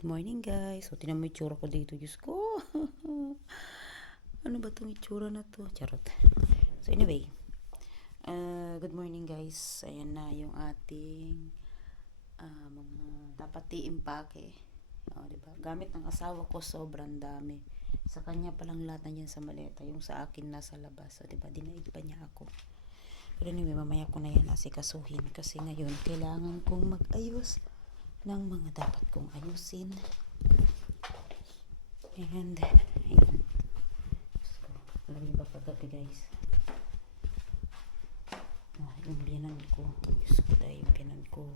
Good morning guys. So, tinan mo yung itsura ko dito. Diyos ko. Ano ba itong itsura na to? Charot. So anyway. Good morning guys. Ayan na yung ating mga dapat i-impake. Diba? Gamit ng asawa ko sobrang dami. Sa kanya palang lahat na yan sa maleta. Yung sa akin nasa labas. So diba? Dinaig pa niya ako. Pero anyway, mamaya ko na yan asikasuhin. Kasi ngayon, kailangan kong mag-ayos ng mga dapat kong ayusin. And ayan. So, alam niyo ba kagabi guys, yung biyanan ko, Diyos ko dahil yung biyanan ko,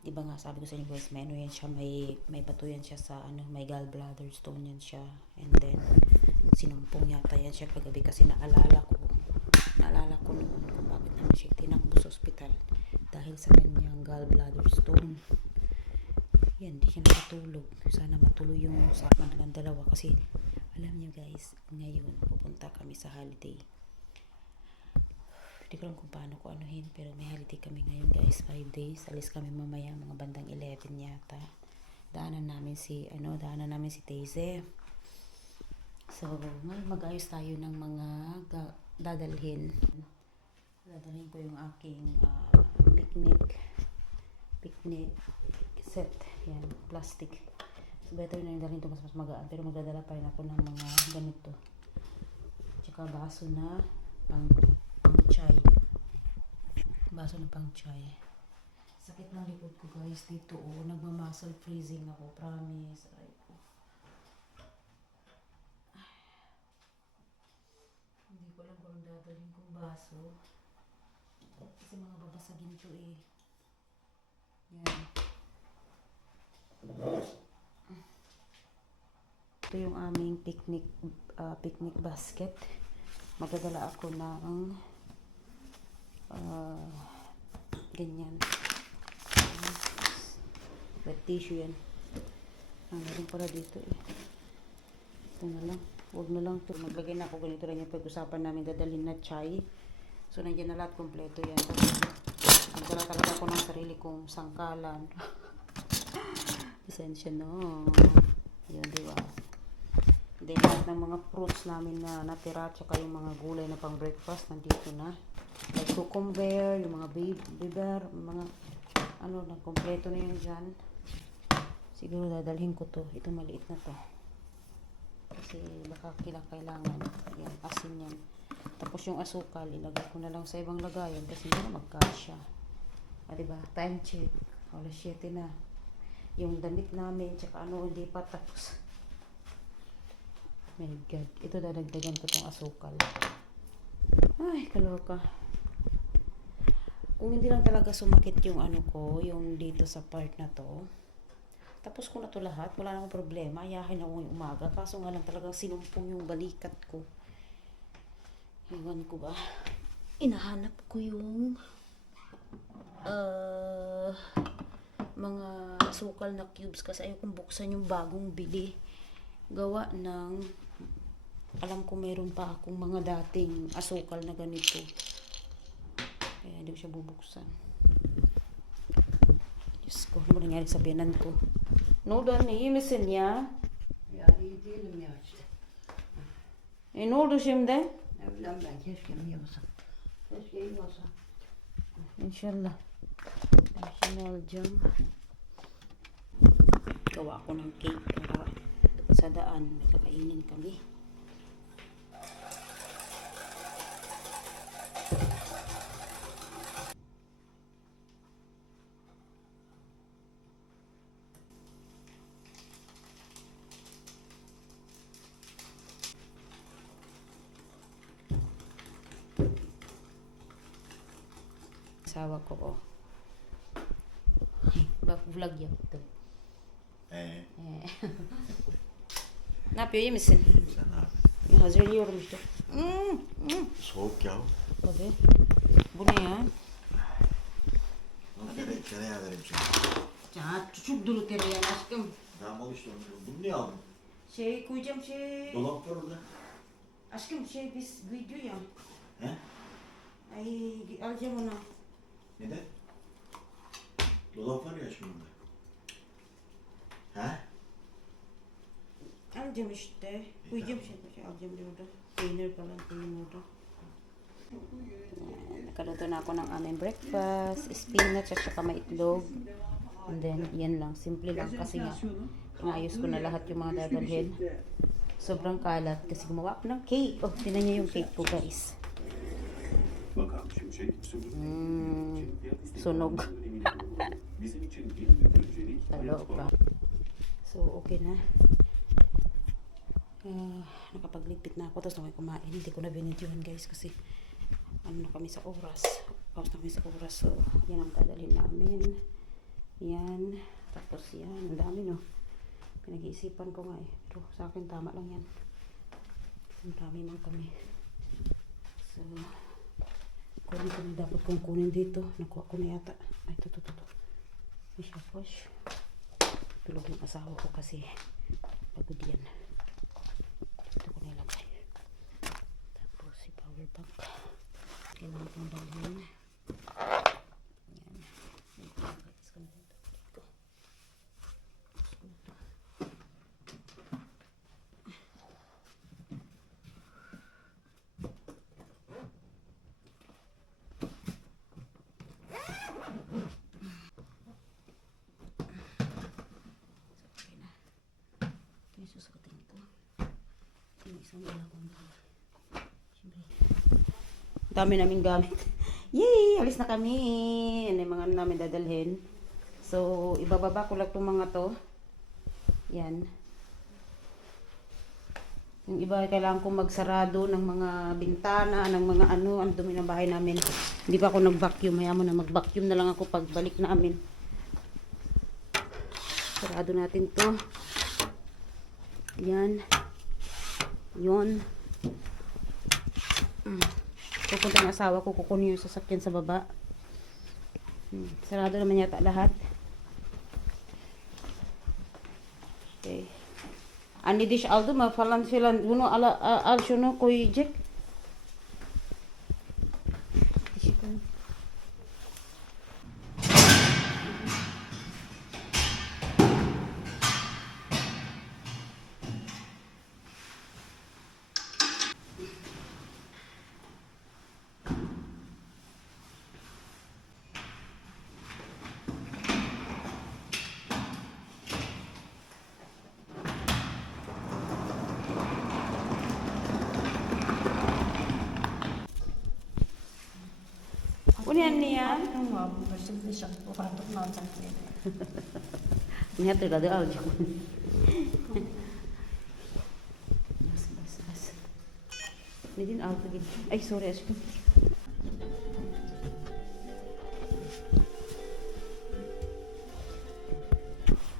diba nga sabi ko sa inyo guys, may ano yan siya, may bato yan siya sa may gallbladder stone yan siya. And then sinumpong yata yan siya kagabi kasi naalala ko noon kung bakit naman siya tinakbo sa ospital dahil sa kanyang gallbladder stone. Yan, di siya nakatulog. Sana matuloy yung usapan ng dalawa kasi alam niyo guys, ngayon pupunta kami sa holiday. Hindi ko alam kung paano ko anuhin, pero may holiday kami ngayon guys, 5 days. Alis kami mamaya mga bandang 11 yata. Daanan namin si Teze. So ngayon mag-ayos tayo ng mga dadalhin ko yung aking picnic set. Yan, plastic. So better na yung dalhin ito, mas magaan. Pero magdadala pa rin ako ng mga ganito. Tsaka baso na pang chai. Baso na pang chai. Sakit ng likod ko guys dito. Nagma-muscle freezing ako. Promise. Aray ko. Hindi ko alam kung anong dadalhin kong baso. Kasi mga babasagin to eh. Yan. Ito yung aming picnic basket. Magdadala ako ng ganyan. Wet tissue yan. Meron pala dito eh. Ito na lang. Huwag na lang ito. Maglagay na ako ganito lang yung pag-usapan namin dadalhin na chai. So nandiyan na lahat kompleto yan. Magdala talaga ako ng sarili kong sangkalan. Pasensya no. Yun, diba? Then lahat ng mga fruits namin na natira, tsaka yung mga gulay na pang breakfast nandito na. Like cucumber, yung mga biber, mga kompleto na yun dyan. Siguro dadalhin ko to. Ito maliit na to. Kasi baka kailangan. Yan, asin yan. Tapos yung asukal, ilagay ko na lang sa ibang lagayan kasi hindi na magkasya. Diba? Time check. Alas 7 na. Yung damit namin, tsaka hindi pa tapos. My God. Ito dadagdagan ko tong asukal. Ay, kaloka. Kung hindi lang talaga sumakit yung yung dito sa part na to, tapos ko na to lahat, wala na akong problema. Ayahin ako yung umaga. Kaso nga lang talagang sinumpong yung balikat ko. Ewan ko ba? Inahanap ko yung mga asukal na cubes kasi ayaw kong buksan yung bagong bili. Gawa ng, alam ko meron pa akong mga dating asukal na ganito. Kaya hindi ko siya bubuksan. Diyos ko, ano nangyari sa biyanan ko? No, dan iyi misin ya? Ya iyi değilim ya işte. Ne oldu şimdi? Ne bileyim ben, keşke iyi olsa. Keşke iyi olsa. Inshallah. Ben şimdi alacağım. Gawa ko ng cake para sa daan may kakainin kami. Asawa ko oh. Bak vlog yaptım. Ne yapıyor, iyi misin? Sen ne yapıyorsun? Hazırlıyorum işte. Soğuk ya. Tabii. Bu ne ya? Tereyağı vereyim şimdi. Ya küçük duru tereyağı aşkım. Tamam al işte onu. Bunu niye aldın? Koyacağım Dolap var orada. Aşkım biz video ya. He? Ay alacağım onu. Neden? Dolap var ya şimdi orada. alacağım işte. Koyacağım şey alacağım orada. Peynir falan koyayım orada. Nakaluto na ako ng aming breakfast, spinach at saka may itlog. And then, yan lang. Simple lang kasi nga, inayos ko na lahat yung mga dadalhin. Sobrang kalat kasi gumawa ako ng cake. Oh, tinan niyo yung cake ko, guys. Bakan Şimşek Sunog. bizim için en büyük öncelik Talo pa. So, okay na. Nakapagligpit na ako, tapos nakay kumain. Hindi ko na binidyohan, guys, kasi ano na kami sa oras. Pause na kami sa oras. So, yan ang dadalhin namin. Yan. Tapos yan. Ang dami, no? Pinag-iisipan ko nga eh. Pero sa akin, tama lang yan. Ang dami man kami. So, kunin ko na dapat kong kunin dito. Nakuha ko na yata. Ay, ito. May shaposh. Tulog ng asawa ko kasi pagod yan. Ito ko nilagay. Tapos si power bank. Kailangan kong dalhin. Yan. Guys, ko na dito. Yung susukatin ito. Yung isang dalawang gamit. Siyempre. Dami naming gamit. Yay! Alis na kami! Ano yung mga ano namin dadalhin. So, ibababa ko lang itong mga to. Yan. Yung iba kailangan kong magsarado ng mga bintana, ng mga ano, ang dumi ng bahay namin. Hindi pa ako nag-vacuum. Hayaan mo na mag-vacuum na lang ako pagbalik namin. Sarado natin to. Yan. Yun. Pupunta ng asawa ko, kukunin yung sasakyan sa baba. Sarado naman yata lahat. Okay. Ani dish aldı mı falan filan. Bunu al şunu koyacak. Teşekkür ederim. Bu ne anne ya? Ne hatırladı alacak. Bas. Ne din altı git. Ay sorry aşkım.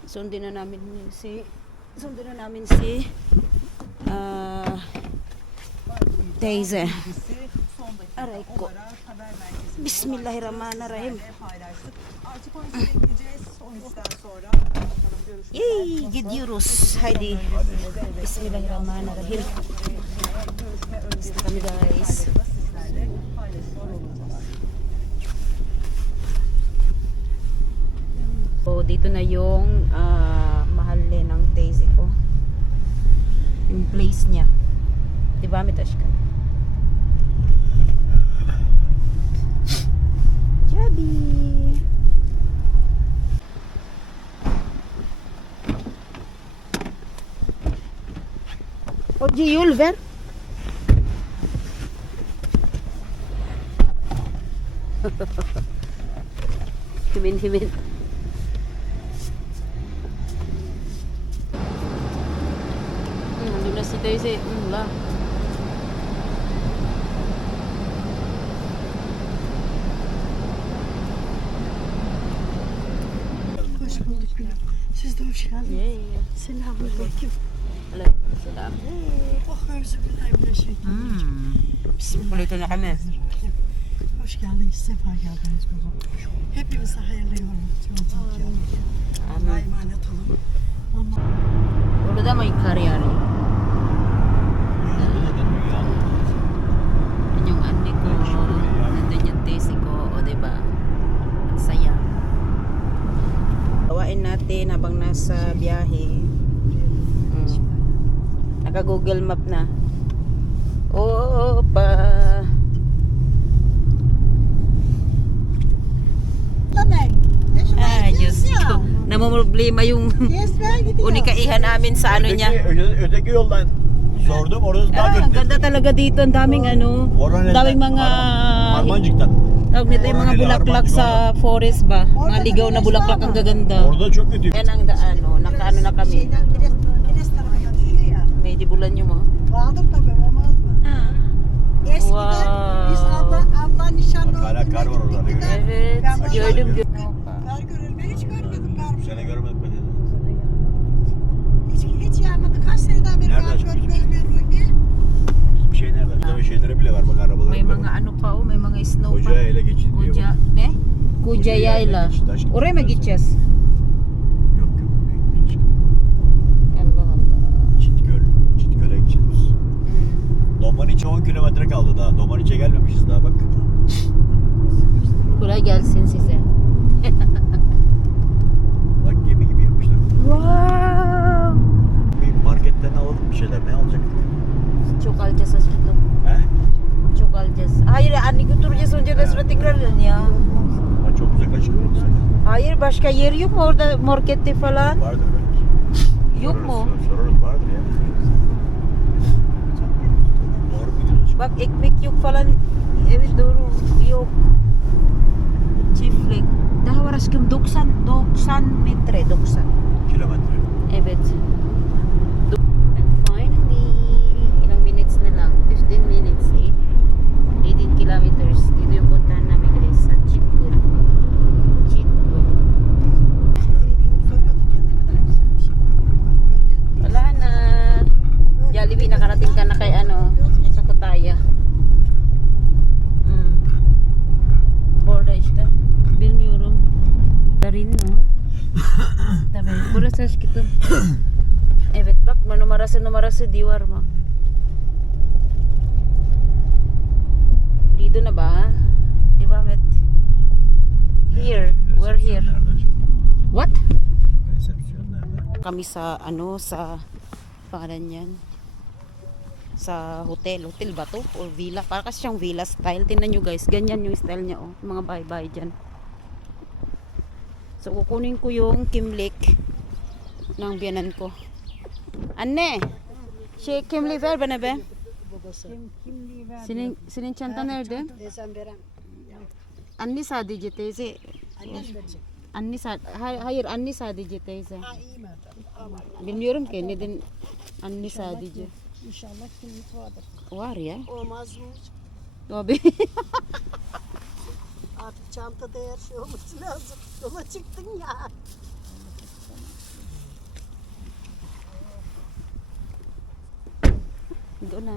Sundin na namin si teyze. Aray ko. Bismillahirrahmanirrahim. Artık 12'de gideceğiz. 12'den sonra görüşürüz. Yay, gidiyoruz. Haydi. Bismillahirrahmanirrahim. Kami guys. Sizlerle paylaşıyor olacağız. So, dito na yung mahalle ng Daisy ko. Yung place niya. Diba, Mitashka? Jabi! Hoca yol ver. Himin. Nandun na si Daisy. Wala. Hoş bulduk gülüm. Siz de hoş geldiniz. Selamünaleyküm. Aleykümselam. Oh özürbillahiminneşşeytanirracim. Kulito na kami. Hoş geldiniz, sefa geldiniz kuzum. Hepinize hayırlı yolculuk. Allah'a Amin. emanet olun. Allah Ulo daw may karyari. Yan yung ate ko. Nandun yung tesi ko. O diba? Ang saya. Gawain natin habang nasa biyahe. Naka-Google Map na. Opa. Tanek. Ah, Diyos ko. Namumroblema yung Gezmeye gidiyor. unikaihan namin sa ano niya. Öteki yoldan sordum. Orası daha Ah, ang kötü. ganda talaga dito. Ang daming ano. Oranın Daming mga Harmancık'tan. tawag nito yung mga Oranın bulaklak Harmancık sa forest ba? Mga ligaw na bulaklak ang gaganda. Orada çok kötü. Yan ang daan, no? Nakaano na kami. Şeyden Kilis tarafına düşüyor ya. May dibulan nyo mo. Vardır tabii olmaz mı? Eskiden biz abla nişanlı Bak, hala kar var orada, değil mi? Evet, gördüm. Kar görülme hiç görmedim kar. Bu sene görmedik mi dedi. Hiç yağmadı. Kaç seneden beri Nerede kar açmış? görülmüyor diye. Bizim şey nerede? Burada şeylere bile var bak arabalar. May mga ano pa, oh, may mga snow pa. Koca ile geçin diye Kuja, bak. ne? Kuja Yayla. Oraya mı gideceğiz? Yok yok. Hiç- Allah Allah. Çitgöl. Çitgöl'e gideceğiz biz. Hmm. Domaniç'e 10 kilometre kaldı daha. Domaniç'e gelmemişiz daha bak. Kolay gelsin size. Bak gemi gibi yapmışlar. Wow! Bir marketten alalım bir şeyler. Ne alacaktık? Çok alacağız aşkım. He? Çok alacağız. Hayır, anne götüreceğiz önce restorana tekrardan ya. Ama çok uzak açık oldu sana. Hayır, başka yer yok mu orada markette falan? Vardır belki. Yok Sorarız, mu? Sorarız vardır ya. Doğru mu gidiyoruz? Bak ekmek yok falan. Evet doğru. Yok. Çiftlik. Daha var aşkım 90 metre 90. Kilometre. Evet. And finally, ilang minutes na lang. 15 minutes, 18 kilometers. Dito yung puntahan namin guys sa Chitgul. Chitgul. Benim soruyorduk ya ne kadar güzelmiş. Wala na. Jollibee, nakarating ka na kay ano, sa Kutaya. Orada işte. Bilmiyorum. Darin no. Tabii. Burası aşkım. Evet bak numarası di var mı? Dito na ba? Devam et. Here. We're here. Resepsiyon nerede şimdi? What? Resepsiyon nerede? Kami sa ano sa pangalan yan sa hotel ba to or villa, para kasi siyang villa style. Tingnan nyo guys, ganyan yung style niya, oh, yung mga bahay-bahay dyan. So kukunin ko yung kimlik ng biyanan ko. Anne, şey kimliği ver bana be. Senin çanta nerede? Desem verem. Anne sadece teyze. Anne hayır anne sadece teyze. Ha iyi madem. Ama Bilmiyorum ki neden anne sadece. inşallah kimlik vardır. Var ya. Olmaz mı? Tabii. Artık çantada her şey olması lazım. Yola çıktın ya. Doon na.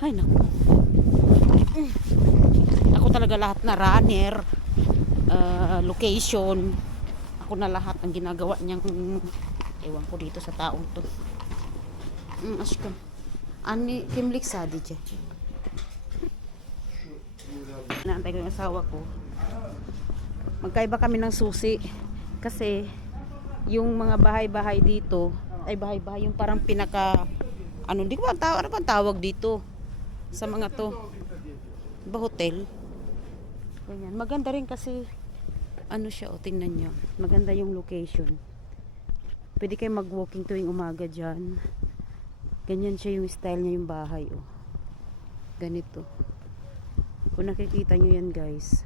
Ay naku. Ako talaga lahat na runner, location. Ako na lahat ang ginagawa niyang ewan ko dito sa taong to. Aşkım. Anne kimlik sadece. Naantay ko yung asawa ko. Magkaiba kami ng susi. Kasi yung mga bahay-bahay dito, ay bahay-bahay yung parang pinaka ano, di ko ba tawag, ano bang tawag dito sa mga to? Ba hotel? Ganyan. Maganda rin kasi ano siya, o tingnan nyo. Maganda yung location. Pwede kayo mag-walking tuwing umaga dyan. Ganyan siya yung style niya, yung bahay, oh. Ganito. Kung nakikita nyo yan guys,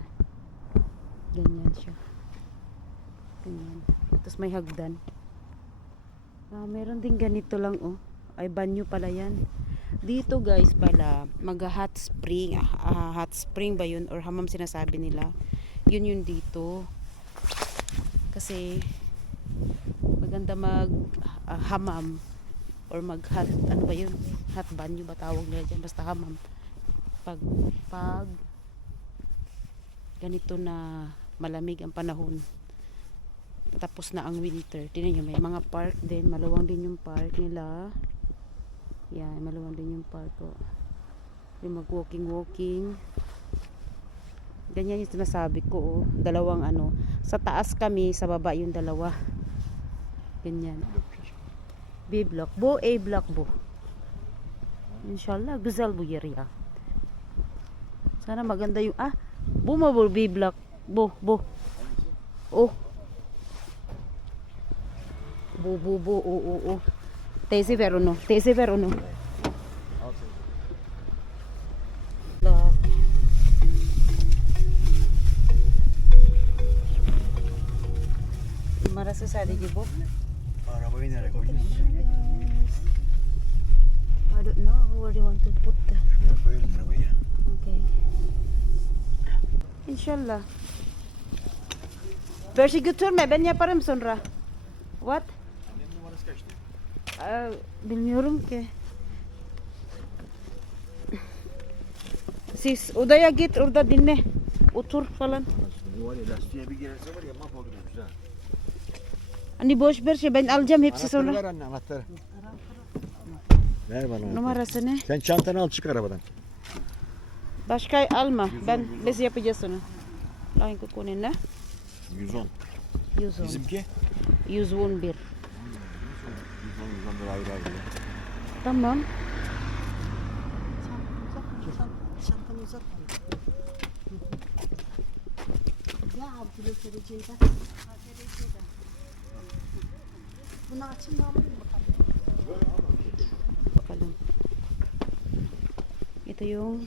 ganyan siya. Ganyan. Tapos may hagdan. Meron din ganito lang, oh. Ay banyo pala yan. Dito guys pala mag hot spring, hot spring ba yun or hamam sinasabi nila, yun dito kasi maganda mag hamam or mag hot, ano ba yun, hot banyo ba tawag nila dyan, basta hamam pag ganito na malamig ang panahon, tapos na ang winter. Tingnan nyo, may mga park din, maluwang din yung park nila. Yan, maluwang din yung park ko. Yung mag walking. Ganyan yung sinasabi ko, oh. Dalawang ano. Sa taas kami, sa baba yung dalawa. Ganyan. B block. Bu A block bu. İnşallah güzel bu yer ya. Sana maganda yung bu mu bu B block? Bu. Oh. Bu. Oh. Tesi ver onu. Marası sadece bu. Arabayı nereye koyacağız? I don't know where they want to put the... Şuraya koyalım arabayı. Okay. İnşallah. Persi götürme, ben yaparım sonra. What? Annenin numarası kaçtı? Bilmiyorum ki. Siz odaya git, orada dinle. Otur falan. Bu var ya lastiğe bir girerse var ya mahvoluruz ha. Hani boş ver şey, ben alacağım hepsi sonra. Ver anne anahtarı. Ver bana anahtarı. Numarası ne? Sen çantanı al çık arabadan. Başka alma. Biz yapacağız onu. Lain kukunin na. 110. 110. Bizimki? 111. 110 lira ayrı ayrı. Tamam. Şampanı uzatma. Ya abdülü vereceği de. Bunu açın da alalım bakalım. Bakalım. Ito yung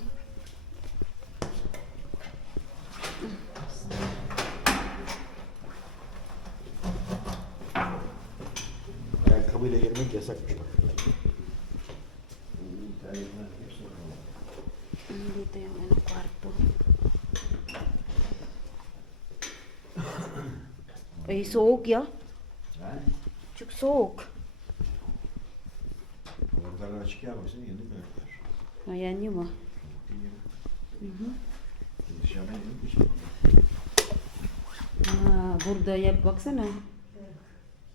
Ayakkabıyla girmek yasakmış bak. dito yung ano, kwarto. Ay, soğuk ya. Çok soğuk. Ortalar açık ya baksana yanık ayaklar. Ayan yun mo. Dışarıdan yanık bir şey. Burada yap baksana.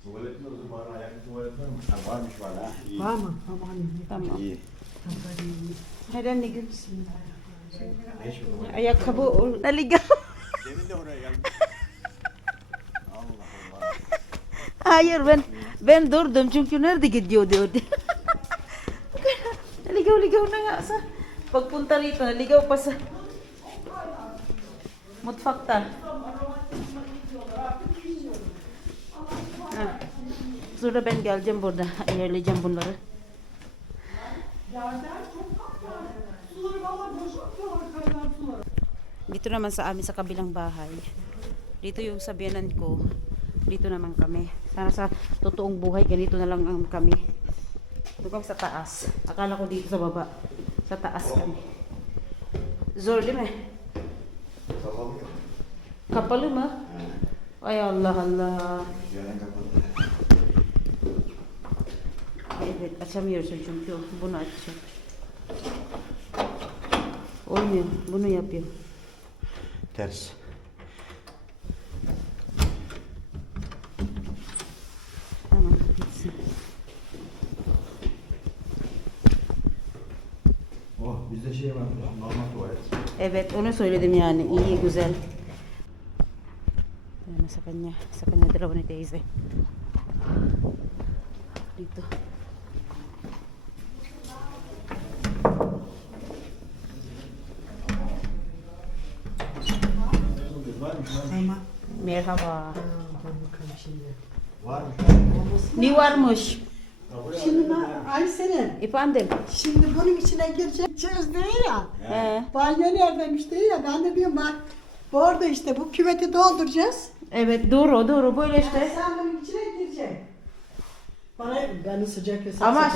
Tuvalet mi o zaman? Ayaklı tuvalet var mı? Ha, varmış var ha. İyi. Var mı? Aman Tamam. İyi. Neden ne gün? Ne iş bu? Ayakkabı naligaw. Demin de oraya geldim. Allah Allah. Hayır ben durdum çünkü nerede gidiyor diyordu. Naligaw na nga sa pagpunta rito, naligaw pa sa mutfakta. Sonra ben geleceğim burada, ayarlayacağım bunları. Dito naman sa amin sa kabilang bahay. Dito yung sabianan ko. Dito naman kami. Sana sa totoong buhay ganito na lang ang kami. Dito kami sa taas. Akala ko dito sa baba. Sa taas kami. Zor değil mi? Kapalı mı? Ay Allah Allah. Güzel kapalı. Evet, açamıyorsun çünkü bunu açacağım. Olmuyor, bunu yapıyor. Ters. Tamam, bitsin. Oh bizde şey var. Normal tuvalet. Evet, onu söyledim yani. İyi, güzel. Ayan, sa kanya dalawa ni Daisy. Dito. Ama. Merhaba. Dur bakalım şimdi. Varmış. Ne varmış? Şimdi ay senin. Efendim? Şimdi bunun içine gireceğiz diyor ya. He. Banyo neredeymiş diyor ya. Ben de diyorum bak. Bu arada işte bu küveti dolduracağız. Evet, doğru böyle işte. Sen bunun içine gireceksin. Ben sıcak hesap. Ama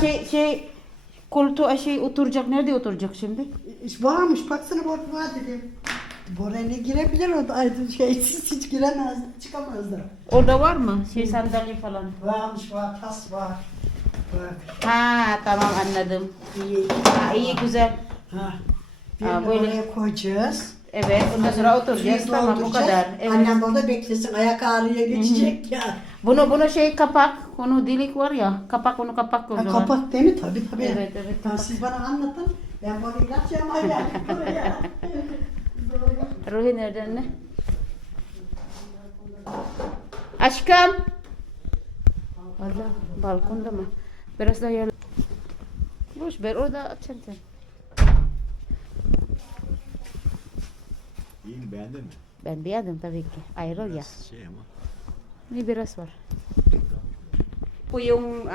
koltuğa oturacak. Nerede oturacak şimdi? Varmış baksana bu var dedim. Buraya ne girebilir o da şeysiz hiç giremez, çıkamazlar. Orada var mı? Sandalye falan. Varmış var, tas var. Bak. Ha, tamam anladım. İyi. Ha, iyi güzel. Ha. Ha, Bir böyle. oraya koyacağız. Evet, ondan sonra oturacağız. Suyu Tamam, bu dolduracağız. kadar. Evet. Annem burada beklesin, ayak ağrıya geçecek ya. Bunu kapak. Onu delik var ya. Kapak, onu kapak. Ha, kapak değil mi? Tabii. Evet. Tamam, siz bana anlatın. Ben bunu ilaç yapmaya geldim buraya. Ruhi nereden ne? Aşkım. Allah, balkonda mı? Biraz daha yer. Boş ver orada açacaksın sen. İyi mi, beğendin mi? Ben beğendim tabii ki. Ayrıl ya. Biraz şey ama. May biras var. Po yung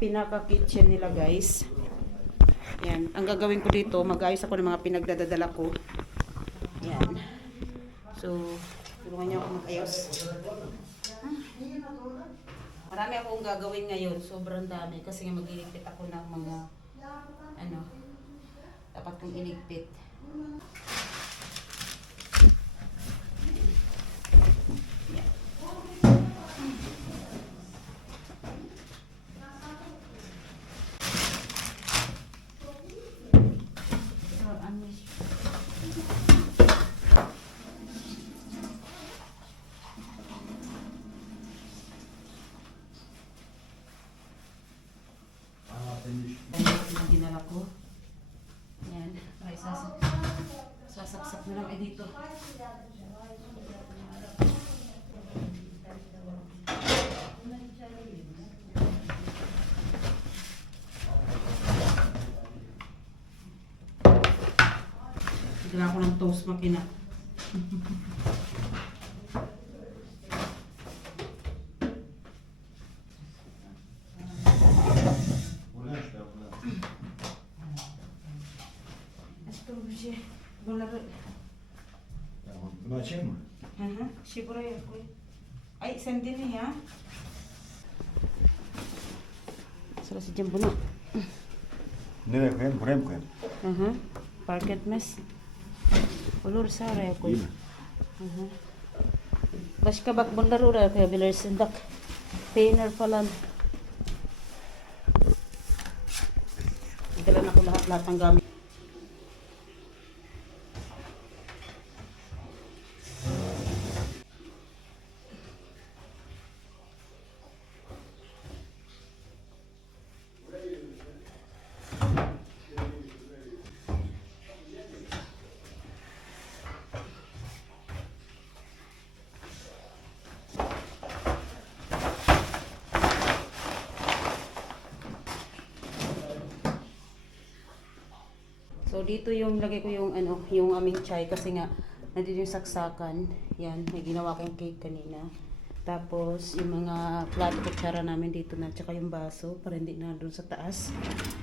pinaka-kitchen nila guys. Yan. Ang gagawin ko dito, mag-ayos ako ng mga pinagdadala ko. Yan. So, tulungan niyo ako mag-ayos. Marami akong gagawin ngayon. Sobrang dami. Kasi nga mag-iligpit ako ng mga dapat kong iligpit. Yung dinala ko. Yan. Ay, sasaksak na lang dito. Bigla ko ng toast makina. Ulan işte, ulan. Ito bir şey. Bunları... Tamam, bunu açayım mı? Hı hı. Şey buraya koy. Ay sen dene ya. Selesai bunu. Nereye koyayım? Buraya mı koyayım? Hı hı. Fark etmez. Olur oraya koy. İyi mi? Hı hı. Başka bak bunları oraya koyabilirsin. Bak. Peynir falan. Dala na ko lahat ng gamit. So dito yung lagay ko yung yung aming chai kasi nga nandito yung saksakan. Yan, may ginawa kong cake kanina. Tapos yung mga plato kutsara namin dito na tsaka yung baso para hindi na doon sa taas.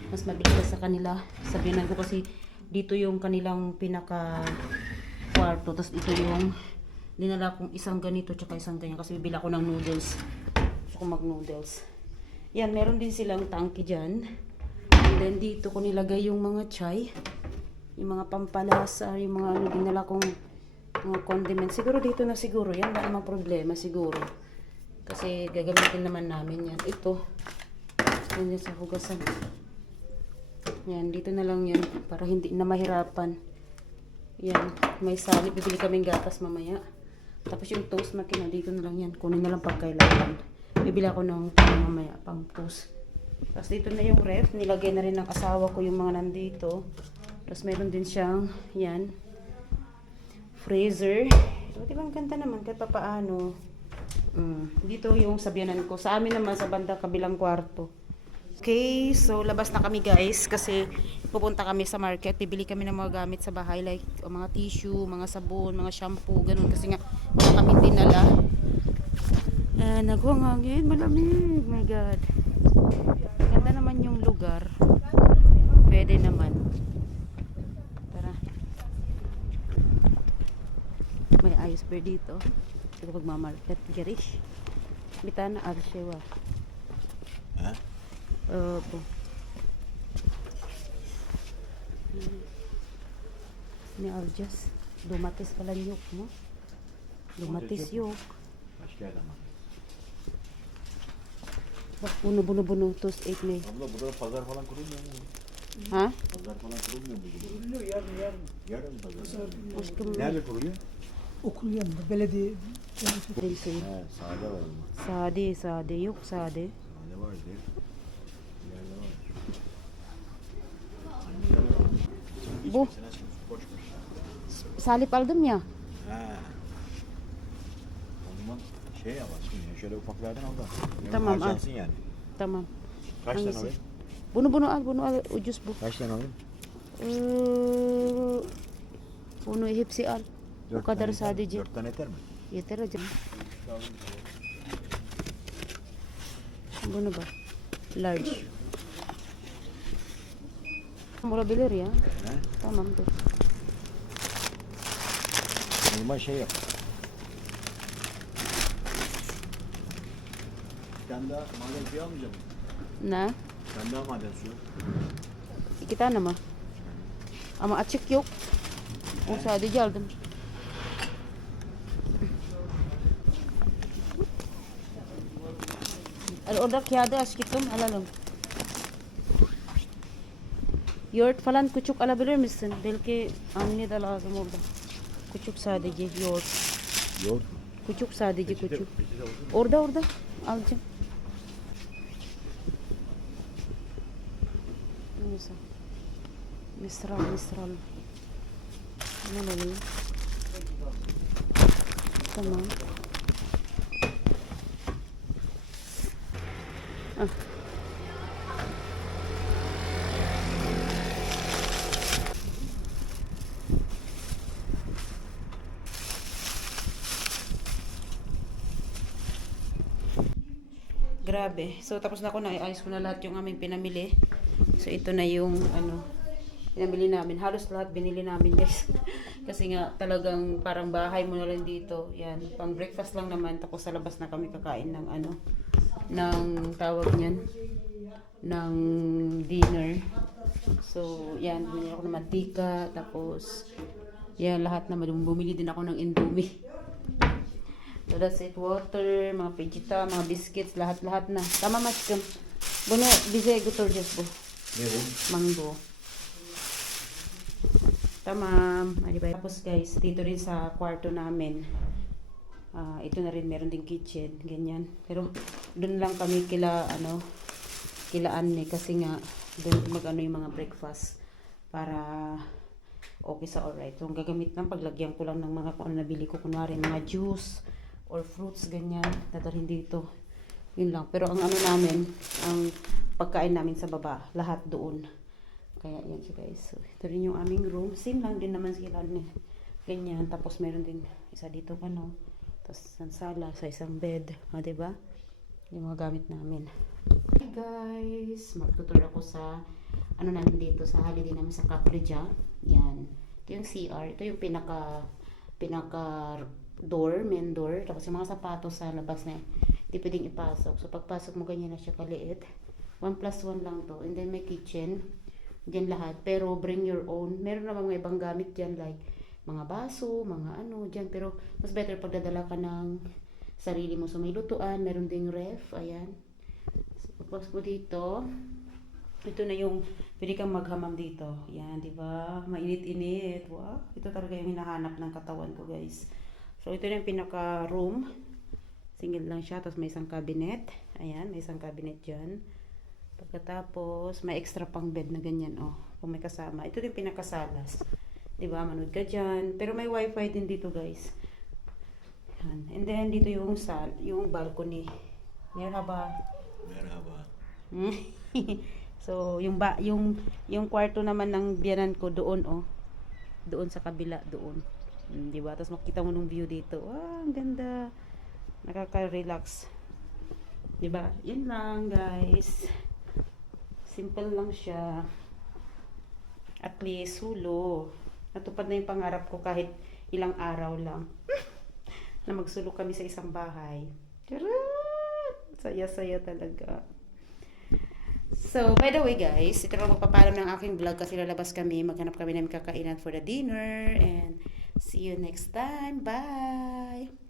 Mas mabigla sa kanila. Sabihan ko kasi dito yung kanilang pinaka kwarto. Tapos ito yung dinala kong isang ganito tsaka isang ganyan kasi bibila ko ng noodles. Gusto ko mag noodles. Yan, meron din silang tangki dyan. And then dito ko nilagay yung mga chai. Yung mga pampalasa, yung mga dinala kong mga condiments. Siguro dito na siguro. Yan, wala namang problema siguro. Kasi gagamitin naman namin yan. Ito. Yan sa hugasan. Yan, dito na lang yan. Para hindi na mahirapan. Yan, may sali. Bibili kaming gatas mamaya. Tapos yung toast makina, dito na lang yan. Kunin na lang pag kailangan. Bibili ako ng mamaya, pang toast. Tapos dito na yung ref. Nilagay na rin ng asawa ko yung mga nandito. Tapos meron din siyang, yan, freezer. So, diba ang ganda naman kahit papaano. Dito yung sabyanan ko. Sa amin naman sa bandang kabilang kwarto. Okay, so labas na kami guys kasi pupunta kami sa market. Bibili kami ng mga gamit sa bahay like mga tissue, mga sabon, mga shampoo, ganun. Kasi nga wala kami dinala. Nagwangangin, malamig. My God. Ganda naman yung lugar. Pwede naman. Tara. May iceberg dito. Ito pagmamarket. Garish. Bitana arshewa. Ha? Opo. Ni aljas. Dumatis pala yung yuk mo. Dumatis yuk. Başka yerden bak. Bak buno tos 8 May. Abla burada pazar falan kurulmuyor mu? Ha? Pazar falan kurulmuyor mu? Kuruluyor yarın. Yarın pazar. Aşkım. Nerede kuruluyor? Okul yanında belediye. Neyse. He, sağda var mı? Sade yok sade. Sağda var değil. Yerde var. Bu Sen açmış, boşmuş. salip aldım ya. He. O zaman şey yap aşkım ya, şöyle ufaklardan al da. Tamam, al. Harcansın yani. Tamam. Kaç Hangisi? tane alayım? Bunu al ucuz bu. Kaç tane alayım? Bunu hepsi al. Bu Dört kadar tane yeter mi? sadece. 4 tane yeter mi? Yeter aja. Bunu bak. Large. Olabilir ya. He? Tamam dur. Normal şey yap. Bir tane daha maden suyu almayacak mısın? Ne? Bir tane daha maden suyu. 2 tane mi? Ama açık yok. O sadece aldım. Orada kağıdı aşkım alalım. Yoğurt falan küçük alabilir misin? Belki anne de lazım orada. Küçük sadece yoğurt. Yoğurt mu? Küçük sadece küçük. Peçete olsun mu? Orada alacağım. Neyse. Mistral. Ne alayım? Tamam. Ah. Grabe. So, tapos na ako, naiayos ko na lahat yung aming pinamili. So, ito na yung, pinamili namin. Halos lahat binili namin, guys. Kasi nga, talagang parang bahay mo na lang dito. Yan, pang breakfast lang naman. Tapos sa labas na kami kakain ng, ng tawag niyan, ng dinner. So, yan, bumili ako ng mantika. Tapos, yan, lahat naman. Bumili din ako ng Indomie. So that's it, water, mga vegeta, mga biscuits, lahat-lahat na. Tama maskam. Bono, bisay gutor just bo. Meron. Mango. Tamam. Tapos guys, dito rin sa kwarto namin. Ito na rin, meron ding kitchen, ganyan. Pero doon lang kami kila Anne kasi nga doon mag yung mga breakfast para okay sa alright. So, ang gagamit lang, paglagyan ko lang ng mga kung ano nabili ko, kunwari mga juice or fruits, ganyan, dadalhin dito. Yun lang. Pero ang namin, ang pagkain namin sa baba, lahat doon. Kaya yan siya guys. So, ito rin yung aming room. Same lang din naman sila. Ganyan. Tapos meron din isa dito Tapos isang sala sa isang bed. Diba? Yung mga gamit namin. Hey guys! Magtutur ako sa namin dito, sa holiday namin sa Caprija. Yan. Ito yung CR. Ito yung pinaka door, main door. Tapos yung mga sapatos sa labas na hindi pwedeng ipasok. So pagpasok mo ganyan na siya kaliit. 1+1 lang to. And then may kitchen. Diyan lahat. Pero bring your own. Meron naman mga ibang gamit dyan like mga baso, mga dyan. Pero mas better pag dadala ka ng sarili mo. So may lutuan. Meron ding ref. Ayan. So pagpasok mo dito, ito na yung pwede kang maghamam dito. Yan, di ba? Mainit-init. Wow. Ito talaga yung hinahanap ng katawan ko, guys. So, ito na yung pinaka-room. Single lang siya. Tapos may isang cabinet. Ayan, may isang cabinet dyan. Pagkatapos, may extra pang bed na ganyan, kung may kasama. Ito yung pinakasalas. Diba? Manood ka dyan. Pero may wifi din dito, guys. Ayan. And then, dito yung balcony. Merhaba. So, yung kwarto naman ng biyanan ko doon, doon sa kabila, doon. Diba? Tapos makita mo nung view dito. Wow, ang ganda. Nakaka-relax. Diba? Yun lang, guys. Simple lang siya. At least, sulo. Natupad na yung pangarap ko kahit ilang araw lang. Na magsulo kami sa isang bahay. Charot! Saya-saya talaga. So, by the way guys, ito lang magpapalam ng aking vlog kasi lalabas kami. Maghanap kami ng kakainan for the dinner. And see you next time. Bye!